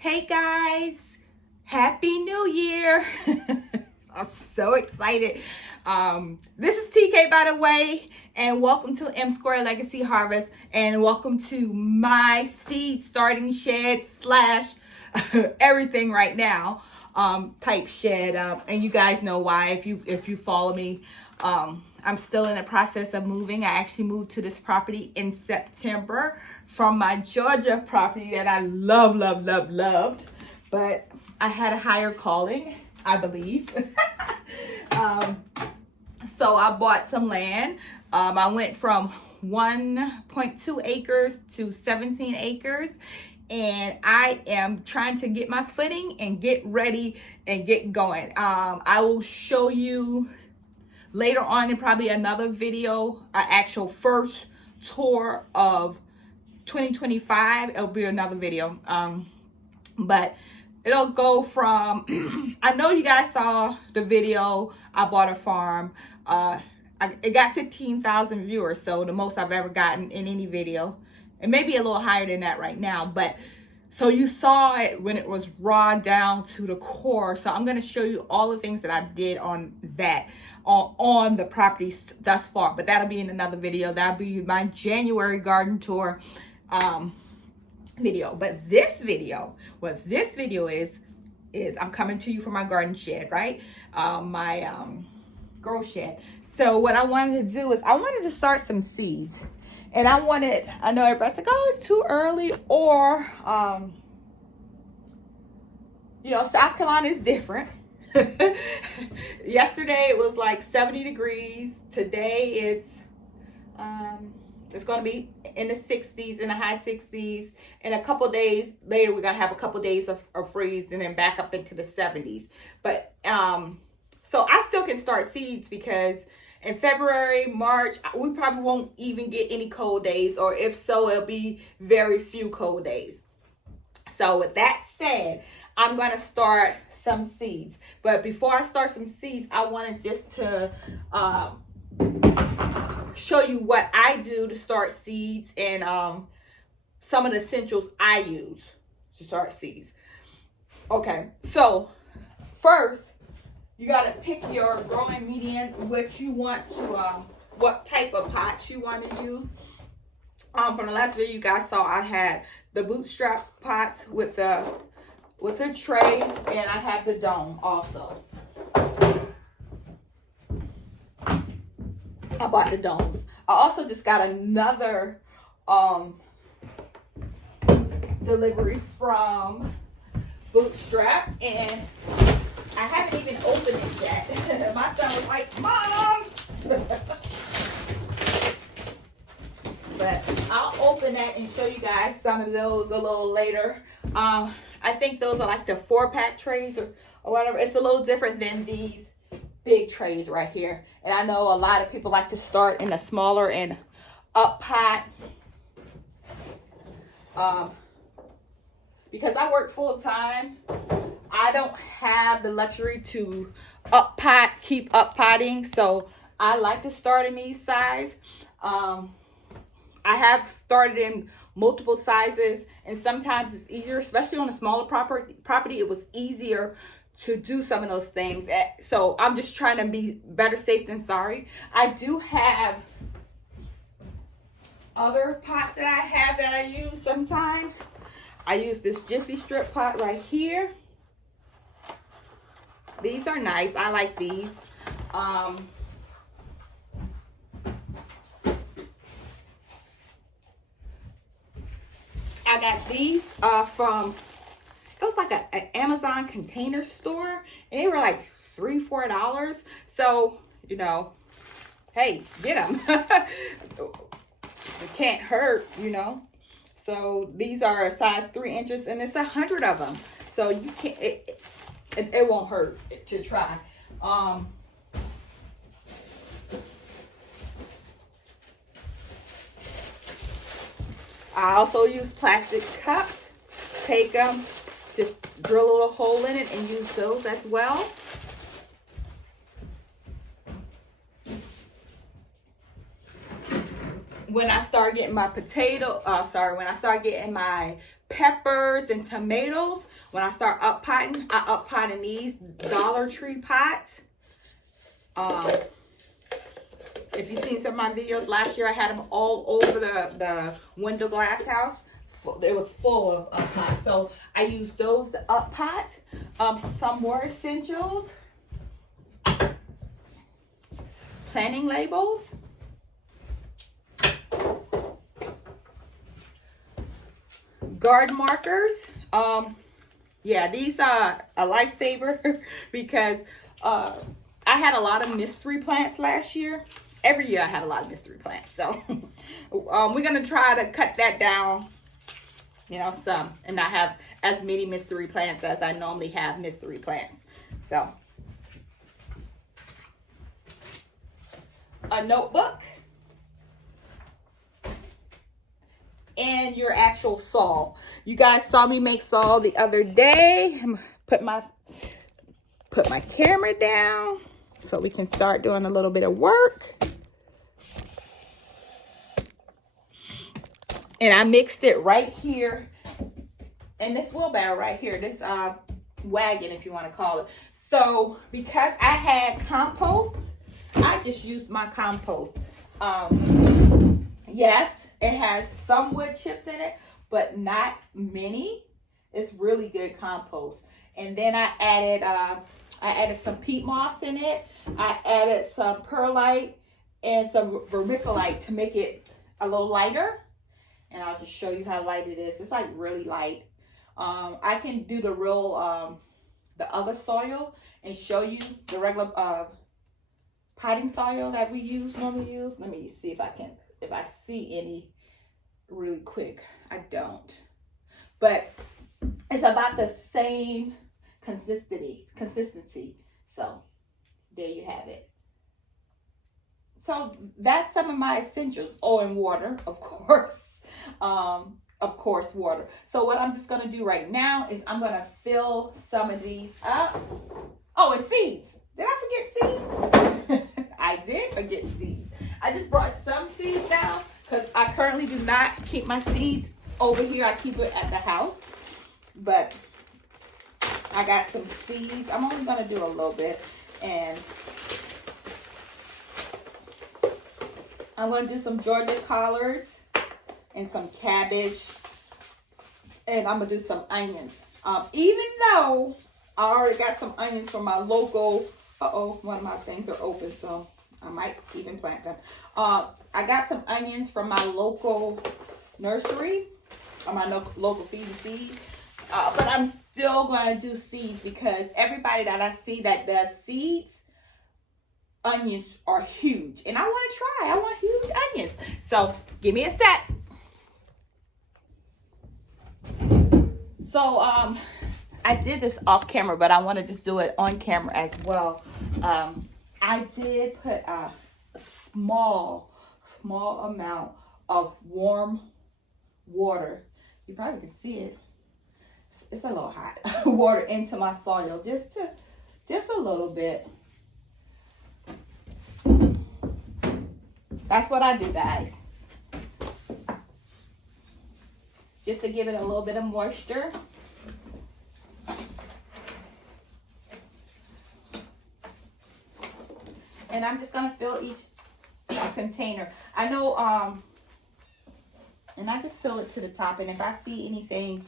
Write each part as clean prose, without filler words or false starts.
Hey guys, Happy New Year. I'm so excited. This is TK, by the way, and welcome to M2Legacy Harvest, and welcome to my seed starting shed slash everything right now type shed. And you guys know why if you follow me. I'm still in the process of moving. I actually moved to this property in September from my Georgia property that I loved. But I had a higher calling, I believe. So I bought some land. I went from 1.2 acres to 17 acres. And I am trying to get my footing and get ready and get going. I will show you later on in probably another video, an actual first tour of 2025. It'll be another video. But it'll go from, I know you guys saw the video, I bought a farm. It got 15,000 viewers, so the most I've ever gotten in any video. And maybe a little higher than that right now. But so you saw it when it was raw down to the core. So I'm going to show you all the things that I did on that, on the property thus far. But that'll be in another video. That'll be my January garden tour video. But this video, what this video is I'm coming to you from my garden shed, right? My grow shed. So what I wanted to do is I wanted to start some seeds. And I know everybody's like, oh, it's too early, or, South Carolina is different. Yesterday it was like 70 degrees. Today it's going to be in the 60s, in the high 60s. And a couple days later, we're going to have a couple days of freeze and then back up into the 70s. But, so I still can start seeds because in February, March, we probably won't even get any cold days, or if so, it'll be very few cold days. So with that said, I'm going to start some seeds. But before I start some seeds, I wanted just to show you what I do to start seeds and some of the essentials I use to start seeds. Okay, so first, you got to pick your growing medium, what you want to, what type of pots you want to use. From the last video you guys saw, I had the bootstrap pots with a tray, and I have the dome also. I bought the domes. I also just got another delivery from Bootstrap, and I haven't even opened it yet. My son was like, Mom! But I'll open that and show you guys some of those a little later. I think those are like the 4-pack trays or whatever. It's a little different than these big trays right here. And I know a lot of people like to start in a smaller and up pot. Because I work full time, I don't have the luxury to keep up potting. So I like to start in these size. I have started in multiple sizes, and sometimes it's easier, especially on a smaller property. It was easier to do some of those things. So I'm just trying to be better safe than sorry. I do have other pots that I have that I use sometimes. I use this Jiffy Strip pot right here. These are nice. I like these. I got these from, it was like an Amazon container store, and they were like $3-4. So, hey, get them. It can't hurt, So these are a size 3 inches, and it's 100 of them. So you can't, it won't hurt to try. I also use plastic cups. Take them, just drill a little hole in it and use those as well. when I start getting my when I start getting my peppers and tomatoes, when I start up potting, I up pot in these Dollar Tree pots. If you've seen some of my videos last year, I had them all over the window glass house. It was full of up pots. So I used those to up pot. Some more essentials. Planting labels. Garden markers. Yeah, these are a lifesaver because I had a lot of mystery plants last year. Every year I have a lot of mystery plants. So we're going to try to cut that down, you know, some, and not have as many mystery plants as I normally have mystery plants. So a notebook and your actual saw. You guys saw me make saw the other day. I'm gonna put my camera down so we can start doing a little bit of work. And I mixed it right here in this wheelbarrow right here, this wagon, if you want to call it. So because I had compost, I just used my compost. Yes, it has some wood chips in it, but not many. It's really good compost. And then I added some peat moss in it. I added some perlite and some vermiculite to make it a little lighter. And I'll just show you how light it is. It's like really light. I can do the real, the other soil and show you the regular potting soil that we normally use. Let me see if I see any really quick. I don't. But it's about the same consistency. So there you have it. So that's some of my essentials. Oh, and water, of course. Water. So what I'm just going to do right now is I'm going to fill some of these up. Oh, and seeds. Did I forget seeds? I did forget seeds. I just brought some seeds down because I currently do not keep my seeds over here. I keep it at the house. But I got some seeds. I'm only going to do a little bit. And I'm going to do some Georgia collards and some cabbage, and I'm gonna do some onions. Even though I already got some onions from my local, one of my things are open, so I might even plant them. I got some onions from my local nursery, or my local feed and seed, but I'm still gonna do seeds because everybody that I see that does seeds, onions are huge, and I want to try. I want huge onions, so give me a sec. So I did this off camera, but I want to just do it on camera as well. I did put a small amount of warm water. You probably can see it. It's a little hot. Water into my soil, just a little bit. That's what I do, guys. Just to give it a little bit of moisture. And I'm just gonna fill each container. I know, and I just fill it to the top. And if I see anything,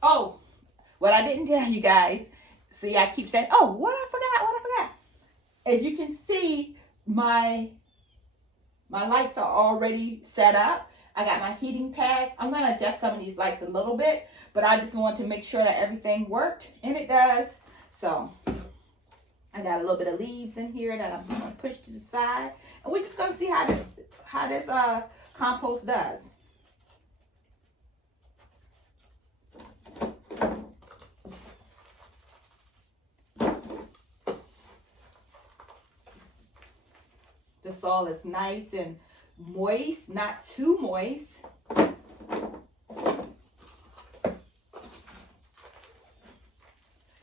oh, what I didn't tell you guys. See, I keep saying, oh, what I forgot. As you can see, my lights are already set up. I got my heating pads. I'm going to adjust some of these lights a little bit, but I just want to make sure that everything worked, and it does. So I got a little bit of leaves in here that I'm going to push to the side, and we're just going to see how this compost does. The soil is nice and moist, not too moist.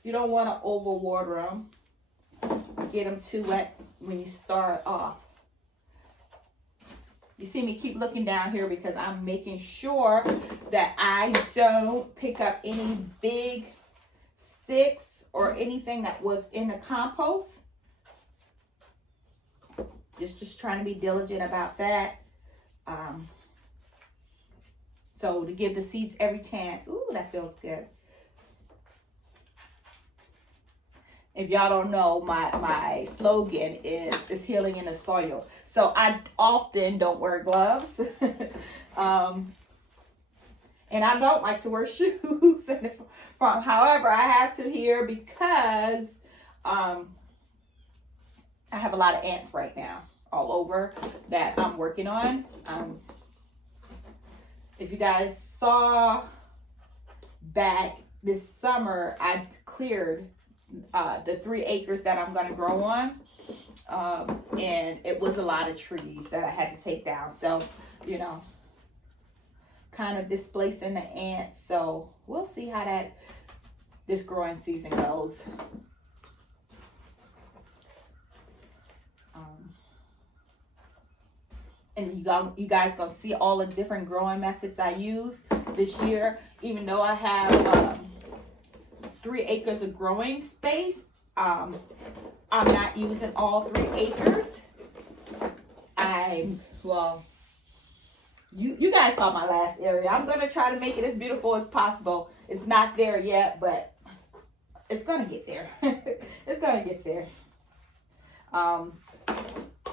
You don't want to overwater them, get them too wet when you start off. You see me keep looking down here because I'm making sure that I don't pick up any big sticks or anything that was in the compost. Just trying to be diligent about that. So to give the seeds every chance. Ooh, that feels good. If y'all don't know, my slogan is healing in the soil. So I often don't wear gloves. And I don't like to wear shoes. However, I have to here because I have a lot of ants right now all over that I'm working on. If you guys saw back this summer, I cleared the 3 acres that I'm going to grow on. And it was a lot of trees that I had to take down. So, you know, kind of displacing the ants. So we'll see how this growing season goes. And you guys gonna see all the different growing methods I use this year. Even though I have 3 acres of growing space, I'm not using all 3 acres. You guys saw my last area. I'm gonna try to make it as beautiful as possible. It's not there yet, but it's gonna get there. It's gonna get there.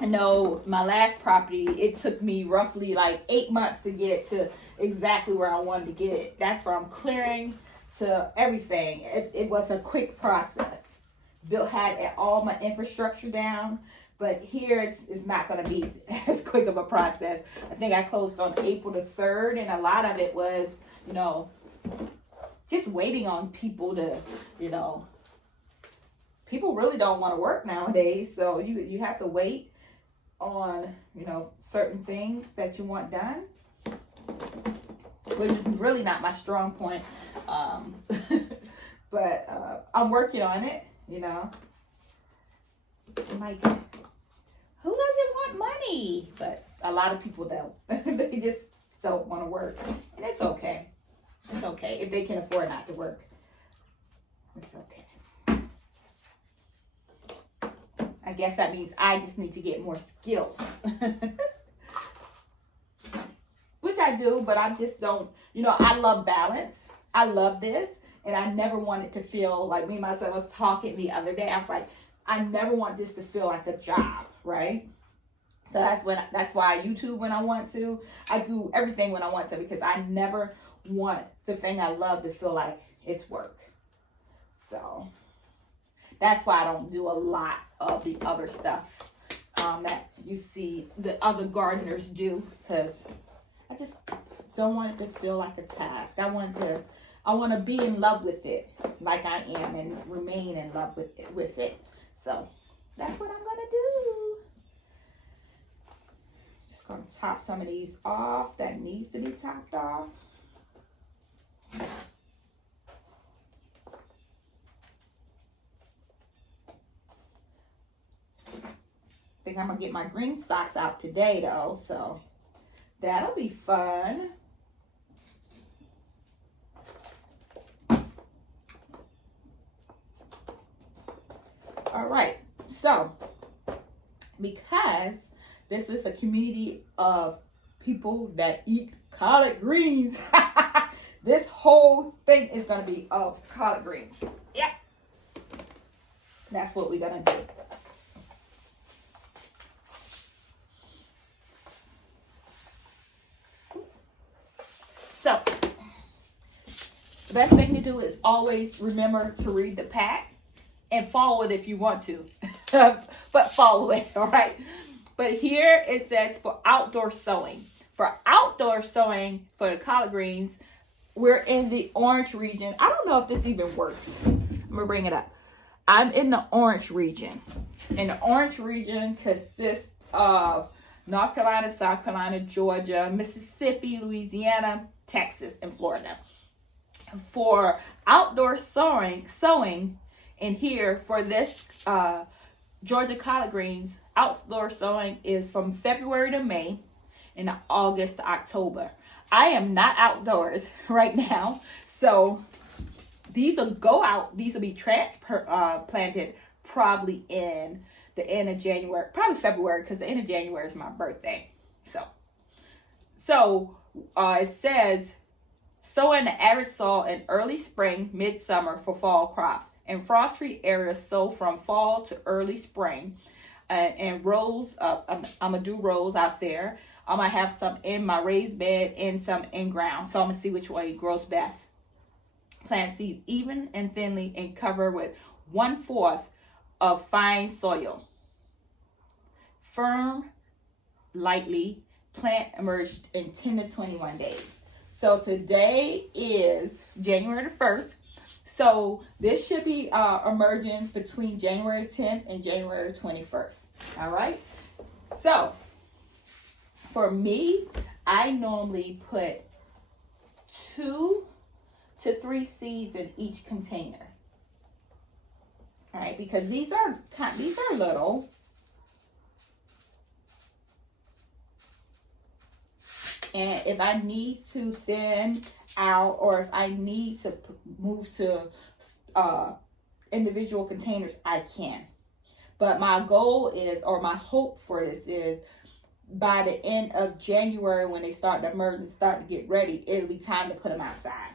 I know my last property, it took me roughly like 8 months to get it to exactly where I wanted to get it. That's from clearing to everything. It was a quick process. Had all my infrastructure down, but here it's not going to be as quick of a process. I think I closed on April the 3rd, and a lot of it was, you know, just waiting on people to, you know, people really don't want to work nowadays, so you have to wait on, you know, certain things that you want done, which is really not my strong point. But I'm working on it, you know. Like, who doesn't want money? But a lot of people don't. They just don't want to work, and it's okay. It's okay if they can afford not to work. It's okay. I guess that means I just need to get more skills. Which I do, but I just don't, you know, I love balance. I love this. And I never wanted to feel like, me and myself was talking the other day. I was like, I never want this to feel like a job, right? So that's why I YouTube when I want to. I do everything when I want to, because I never want the thing I love to feel like it's work. So that's why I don't do a lot of the other stuff that you see the other gardeners do, because I just don't want it to feel like a task. I want to be in love with it like I am, and remain in love with it. So that's what I'm going to do. Just going to top some of these off that needs to be topped off. I think I'm going to get my green socks out today though, so that'll be fun. All right, so because this is a community of people that eat collard greens, this whole thing is going to be of collard greens. Yep, that's what we're going to do. So the best thing to do is always remember to read the pack and follow it if you want to, but follow it, all right? But here it says for outdoor sowing. For outdoor sowing for the collard greens, we're in the orange region. I don't know if this even works. I'm gonna bring it up. I'm in the orange region. And the orange region consists of North Carolina, South Carolina, Georgia, Mississippi, Louisiana, Texas, and Florida. for outdoor sowing in here for this Georgia collard greens, outdoor sowing is from February to May and August to October. I am not outdoors right now, so these will go out. These will be planted probably in the end of January, probably February, because the end of January is my birthday. So it says sow in the arid soil in early spring, midsummer for fall crops. In frost-free areas, sow from fall to early spring. And rows, I'm gonna do rows out there. I'm gonna have some in my raised bed and some in ground. So I'm gonna see which way grows best. Plant seeds even and thinly and cover with 1/4 of fine soil. Firm lightly. Plant emerged in 10 to 21 days. So today is January the 1st. So this should be emerging between January 10th and January 21st. All right. So for me, I normally put 2 to 3 seeds in each container. All right, because these are little. And if I need to thin out, or if I need to move to individual containers, I can. But my goal is, or my hope for this is, by the end of January, when they start to emerge and start to get ready, it'll be time to put them outside.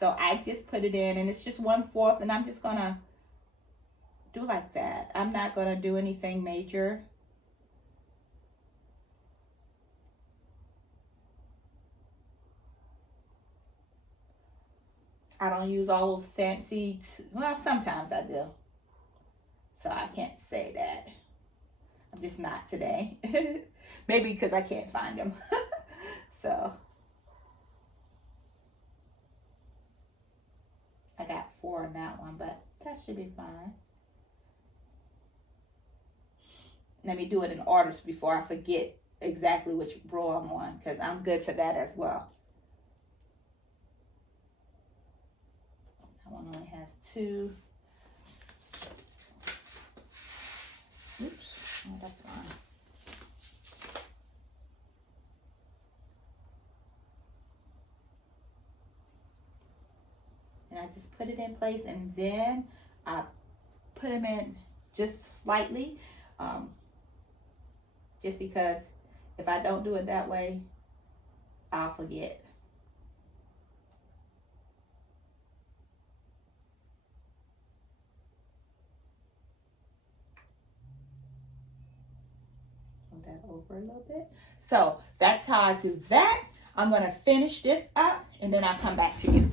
So I just put it in, and it's just 1/4, and I'm just gonna do like that. I'm not gonna do anything major. I don't use all those fancy, well, sometimes I do. So I can't say that. I'm just not today. Maybe because I can't find them. So I got 4 on that one, but that should be fine. Let me do it in orders before I forget exactly which row I'm on, because I'm good for that as well. That one only has 2. Oops, oh, that's fine. And I just put it in place, and then I put them in just slightly, just because if I don't do it that way, I'll forget. Move that over a little bit. So that's how I do that. I'm going to finish this up, and then I'll come back to you.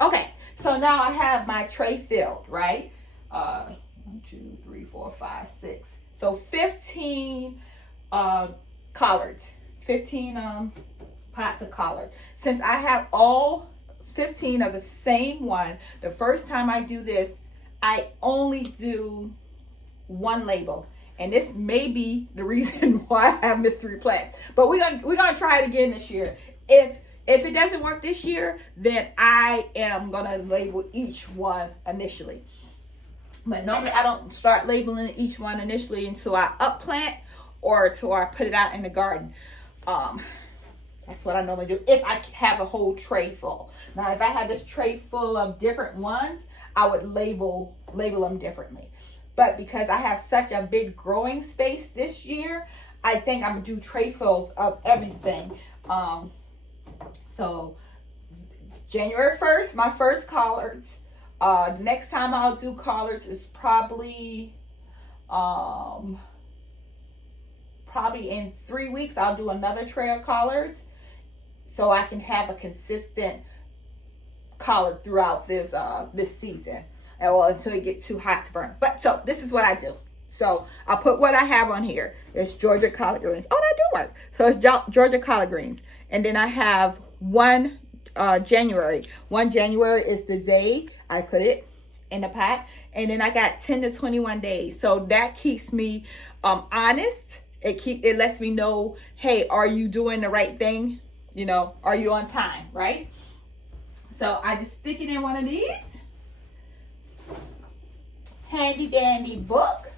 Okay, so now I have my tray filled, right? 1, 2, 3, 4, 5, 6. So 15 collards, 15 pots of collard. Since I have all 15 of the same one, the first time I do this, I only do 1 label. And this may be the reason why I have mystery plants. But we're gonna try it again this year. If it doesn't work this year, then I am gonna label each one initially. But normally I don't start labeling each one initially until I upplant or until I put it out in the garden. That's what I normally do if I have a whole tray full. Now, if I had this tray full of different ones, I would label them differently. But because I have such a big growing space this year, I think I'm gonna do tray fills of everything. So January 1st, my first collards. Next time I'll do collards is probably in 3 weeks. I'll do another tray of collards, so I can have a consistent collard throughout this season, until it gets too hot to burn. But so this is what I do. So I'll put what I have on here. It's Georgia collard greens. Oh, that do work. So it's Georgia collard greens, and then I have 1 January. 1 January is the day I put it in the pot, and then I got 10 to 21 days. So that keeps me honest it lets me know, hey, are you doing the right thing? You know, are you on time, right? So I just stick it in one of these. Handy dandy book.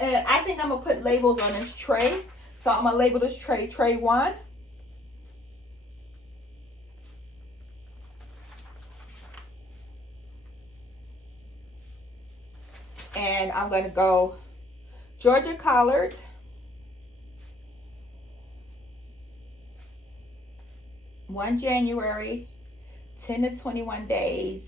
And I think I'm gonna put labels on this tray. So I'm gonna label this tray, tray 1. And I'm gonna go Georgia collard, one January, 10 to 21 days.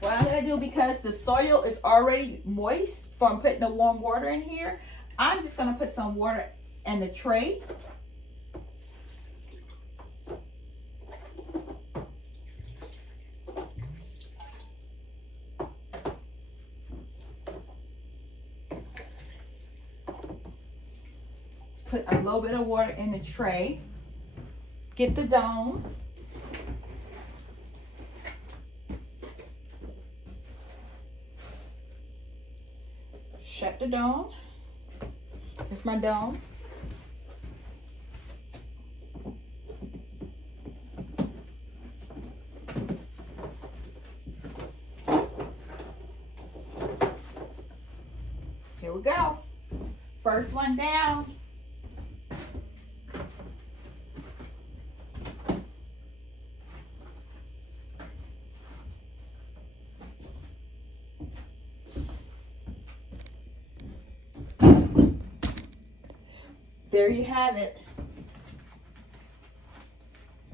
What I'm gonna do, because the soil is already moist from putting the warm water in here, I'm just gonna put some water in the tray. Put a little bit of water in the tray. Get the dome. Shut the dome. Here's my dome. Here we go. First one down. There you have it.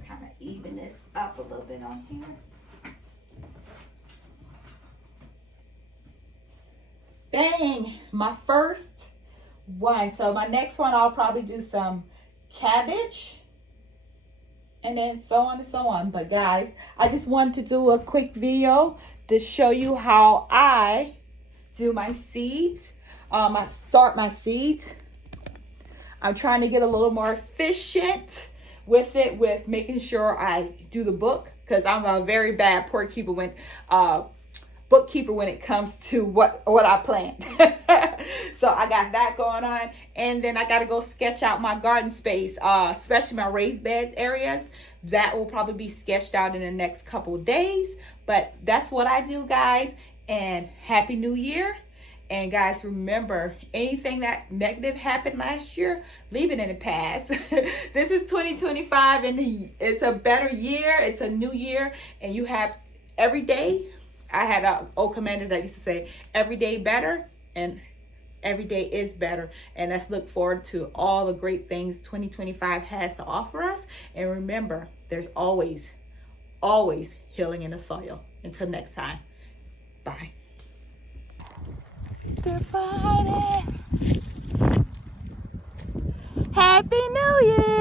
Kind of even this up a little bit on here. Bang, my first one. So my next one, I'll probably do some cabbage and then so on and so on. But guys, I just wanted to do a quick video to show you how I do my seeds. I start my seeds. I'm trying to get a little more efficient with it, with making sure I do the book, because I'm a very bad bookkeeper when it comes to what I plant. So I got that going on, and then I got to go sketch out my garden space, especially my raised beds areas. That will probably be sketched out in the next couple days. But that's what I do, guys. And Happy New Year. And guys, remember, anything that negative happened last year, leave it in the past. This is 2025, and it's a better year. It's a new year, and you have every day. I had an old commander that used to say, every day better, and every day is better. And let's look forward to all the great things 2025 has to offer us. And remember, there's always, always healing in the soil. Until next time, bye. Friday. Happy New Year.